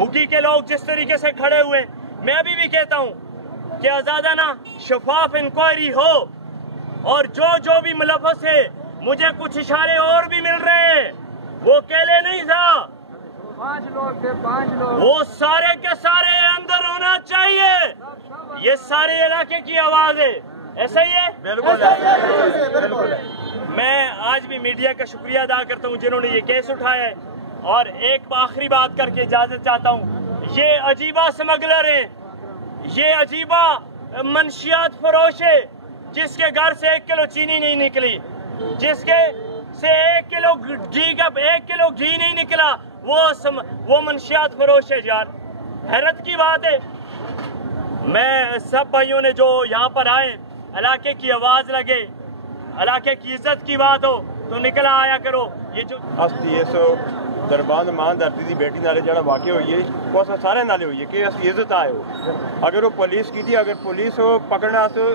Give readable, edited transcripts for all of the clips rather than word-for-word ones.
हुकी के लोग जिस तरीके से खड़े हुए, मैं अभी भी कहता हूँ कि आजादाना शफाफ इंक्वायरी हो, और जो भी मुलव्वस है, मुझे कुछ इशारे और भी मिल रहे हैं, वो अकेले नहीं था, 5 लोग थे, 5 लोग, वो सारे के सारे अंदर होना चाहिए। ये सारे इलाके की आवाज है, ऐसा ही है? बिल्कुल। मैं आज भी मीडिया का शुक्रिया अदा करता हूँ जिन्होंने ये केस उठाया है। और एक आखिरी बात करके इजाजत चाहता हूँ, ये अजीबा स्मगलर है, ये अजीबा मंशियात फरोश है, जिसके घर से 1 किलो चीनी नहीं निकली, जिसके से 1 किलो घी नहीं निकला, वो मंशियात फरोश है यार। हैरत की बात है। मैं सब भाइयों ने जो यहाँ पर आए, इलाके की आवाज लगे, इलाके की इज्जत की बात हो तो निकला आया करो। ये जो दरबान मान धरती की बेटी नाले जरा वाकई हुई है, वो अस सारे नाले हुई है कि अस इज्जत आए हो। अगर वो पुलिस की थी, अगर पुलिस वो पकड़ना तो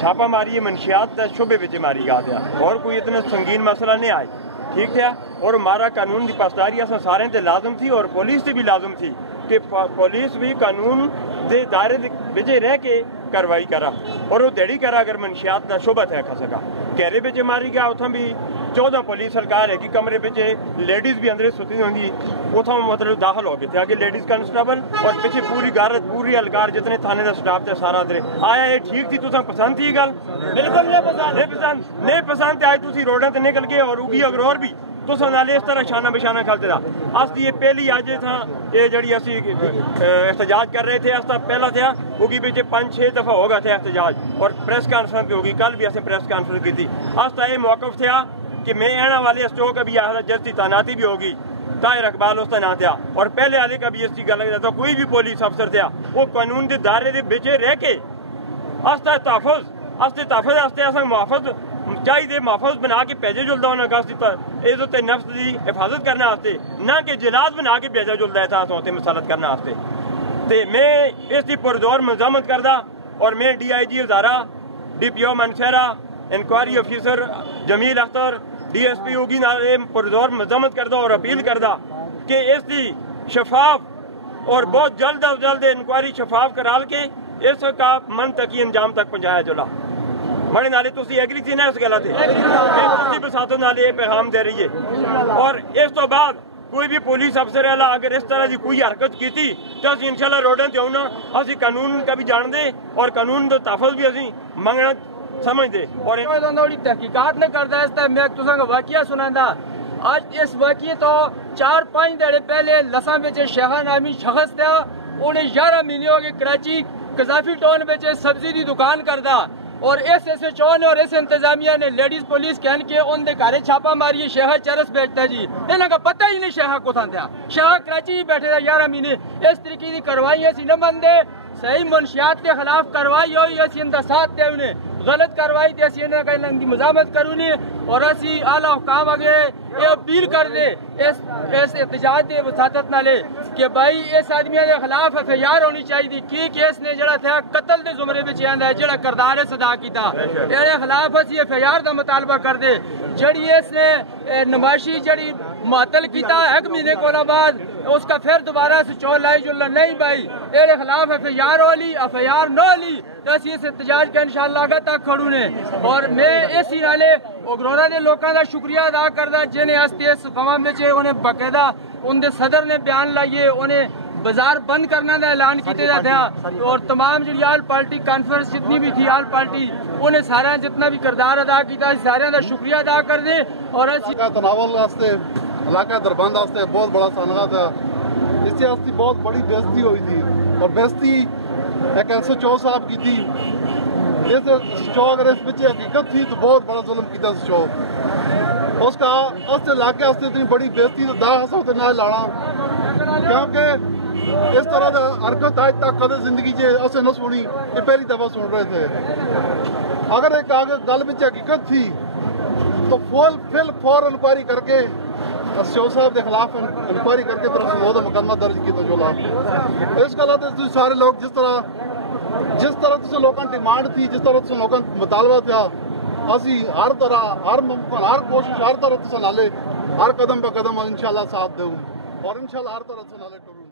छापा मारी है, मनशियात शुबे विच मारी गया था, और कोई इतना संगीन मसला नहीं आए, ठीक था। और हमारा कानून की पासदारी अस सारे ते लाजम थी, और पुलिस से भी लाजम थी कि पुलिस भी कानून के दायरे विच रह के कार्रवाई करा, और वो देड़ी करा अगर मनशियात का शुबा है खसका। कहरे विच मारी गया, उतना भी 14 पुलिस सरकार है कि कमरे में लेडीज भी अंदर सुती होंगी, उतना मतलब दाखिल हो गए थे आगे लेडीज कांस्टेबल, और पीछे पूरी गारत पूरी अलकार जितने थाने का स्टाफ थे सारा अंदर आया। ये ठीक थी, तुसा पसंद थी गल? बिल्कुल नहीं पसंद आज तुसी रोडों से निकल गए, और उगी अगर और भी तुसा नाले इस तरह शाना बिशाना खलते रहा। अस ये पहली आज था ये जड़ी असी एहतजाज कर रहे थे, अस पहला था उगी पीछे 5-6 दफा हो गया था एहतजाज, और प्रेस कॉन्फ्रेंस भी होगी, कल भी असं प्रेस कॉन्फ्रेंस की थी। अस ये मौकफ था कि मैं आने वाले स्टोक का भी आया जैसी तैनाती भी होगी, ताहिर इकबाल उसका ना था, और पहले वाले का भी इसकी गल था, कोई भी पुलिस अफसर था वो कानून के दायरे के बिच रह के तहफुज मुआफज चाहिए, मुआफज बना के भेजे जुलदा उन्होंने इज्जत नफ्स की हिफाजत करने वास्ते, ना कि जिलाद बना के भेजा जुलदा था सोते मसलत करने वास्ते। तो मैं इसकी पुरजोर मजामत करदा, और मैं DIG Hazara, DPO Mansehra, inquiry officer Jamil Akhtar, DSP होगी नाले पुरजोर मजामत करदा और अपील करदा कि इसकी शफाफ और बहुत जल्द अज जल्द इंक्वायरी शफाफ कराल के इसका मनतकी अंजाम तक पहुंचाया जुला। बड़े नाले तुसी एग्री थी ना इस गल से बसातो नाले ये पैगाम दे रही है। और इस तो बाद कोई भी पुलिस अफसर है अगर इस तरह की कोई हरकत की तो अस इंशाल्लाह रोडों से आना, असी कानून का भी जानते और कानून का तहफुज भी असी मंगना समझते। और तहकीकात नहीं करता, इस मैं तुसा वाकिया सुनांदा। आज इस वाकिये तो 4-5 दिहाड़े पहले लसा बेचे शेखा नामी शख्स था, उन्हें 11 महीने हो गए कराची कजाफी टाउन बेचे सब्जी की दुकान करता, और इस SHO ने और इस इंतजामिया ने लेडीज पुलिस कहन के उनके घरे छापा मारिए, शेहा चरस बेचता जी, इन्हों का पता ही नहीं शेहा को था, शेहा कराची ही बैठे था 11 महीने। इस तरीके की कार्रवाई असी न मनते, सही मुनशियात के खिलाफ कार्रवाई हुई, असी इनका साथ दे, उन्हें गलत कार्रवाई थी असी इनकी मजामत करूनी, और असी आला हुकाम अगे ये अपील कर दे इस एहतजाज के वसातत नाले कि भाई इस आदमी के खिलाफ FIR होनी चाहिए कि केस ने जड़ा था कतल के जुमरे में आंदा है, जड़ा करदार है सदा किया, ये खिलाफ असी FIR का मुतालबा कर दे। जड़ी इसने नमाशी जड़ी मुअत्तल किया 1 महीने को बाद, उसका फिर दोबारा से चौल लाई जुल्ला नहीं भाई, ये खिलाफ FIR होली, FIR न होली तो असी इस एहतजाज का इंशाअल्लाह आगे तक खड़ू ने। और मैं इस नाले उगरोरा के लोगों का शुक्रिया अदा करदा जिन्हें इस कवाम में उन्हें बाकायदा उनके सदर ने बयान लाइए, उन्हें बाजार बंद करने का ऐलान किया था, और तमाम जी आल पार्टी कॉन्फ्रेंस जितनी भी थी आल पार्टी उन्हें सारे जितना भी किरदार अदा किया सारे का शुक्रिया अदा कर दे। और तनावल इलाका दरबंद बहुत बड़ा सानगा था, इससे बहुत बड़ी बेइज्जती हुई थी, और बेइज्जती एक SHO साहब की थी। इस SHO अगर इस बच्चे हकीकत थी तो बहुत बड़ा जुल्म किया SHO उसका इलाके इतनी बड़ी बेइज्जती तो दास होते ना लाना, क्योंकि इस तरह की हरकत आज तक कदे जिंदगी असें न सुनी, ये पहली दफा सुन रहे थे। अगर एक गल में हकीकत थी तो फौर इंक्वायरी करके SHO साहब के खिलाफ इंक्वायरी करके तरफ मुकदमा दर्ज किया जोला। इस गल सारे लोग जिस तरह लोगों की डिमांड थी, जिस तरह लोगों का मुतालबा था, असी हर तरह हर मुमकिन हर कोशिश हर तरह से नाले हर कदम ब कदम इंशाल्लाह साथ दूँ, और इंशाल्लाह हर तरह से नाले करूँ।